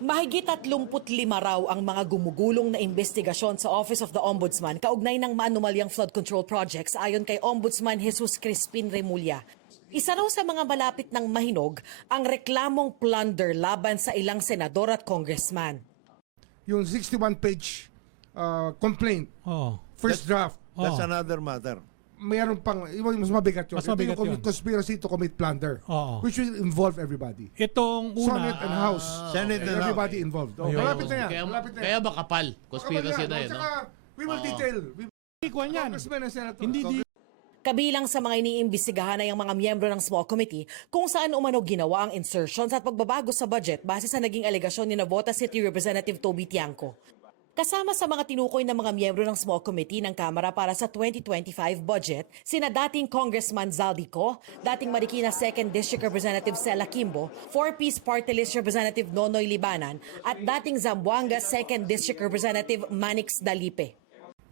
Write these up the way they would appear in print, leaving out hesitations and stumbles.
Mahigit 35 raw ang mga gumugulong na investigasyon sa Office of the Ombudsman kaugnay ng maanumalyang flood control projects ayon kay Ombudsman Jesus Crispin Remulla. Isa raw sa mga malapit ng mahinog ang reklamong plunder laban sa ilang senador at congressman. Yung 61-page complaint, first draft, That's another matter. mayroon pang, mas mabigat yun. Mas mabigat Ito yung yun. conspiracy to commit plunder, which will involve everybody. Itong una, Senate and House. Senate and Everybody involved. Oh, Ayun. malapit na yan. Kaya, Malapit na kaya yan. ba kapal? Conspiracy na yun, no? Saka, we will detail. ikwan yan. Congressmen and senators. Hindi di, Kabilang sa mga iniimbestigahan ay ang mga miyembro ng small committee kung saan umano ginawa ang insertions at pagbabago sa budget base sa naging alegasyon ni Navota City Representative Toby Tiangco. Kasama sa mga tinukoy ng mga miyembro ng small committee ng Kamara para sa 2025 budget, sina dating Congressman Zaldico, dating Marikina 2nd District Representative Sela Kimbo, 4-piece party list Representative Nonoy Libanan, at dating Zamboanga 2nd District Representative Manix Dalipe.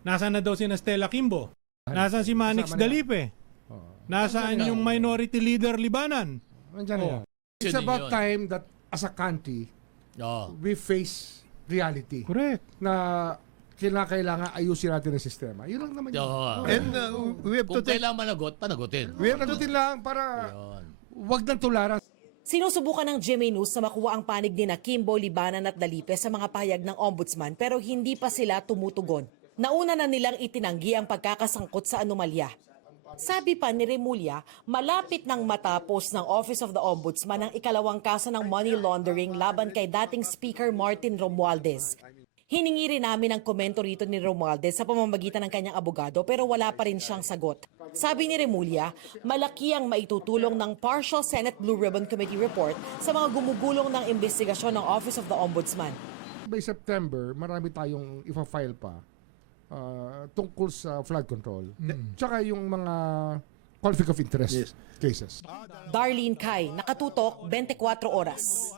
nasaan na daw si Stella Kimbo? Nasaan si Manix Dalipe? Nasaan yung minority leader Libanan? Nandiyan na yan. It's Yun about yun. time that as a country, Oo. we face reality. Correct. Na kailangan ayusin natin ang sistema. Yun lang naman yun. Oo. And we have to Kung take... kailangan managot, panagutin. We have to lang para wag nang tularan. Sinusubukan ng GMA News na makuha ang panig ni Kimbo, Libanan at Dalipe sa mga pahayag ng ombudsman pero hindi pa sila tumutugon. Nauna na nilang itinanggi ang pagkakasangkot sa anomalya. Sabi pa ni Remulla, malapit nang matapos ng Office of the Ombudsman ang ikalawang kaso ng money laundering laban kay dating Speaker Martin Romualdez. Hiningi rin namin ang komento rito ni Romualdez sa pamamagitan ng kanyang abogado pero wala pa rin siyang sagot. Sabi ni Remulla, malaki ang maitutulong ng Partial Senate Blue Ribbon Committee report sa mga gumugulong ng investigasyon ng Office of the Ombudsman. By September, marami tayong ifa-file pa tungkol sa flood control. Tsaka yung mga conflict of interest cases. Darlene Kai, Nakatutok, 24 Oras.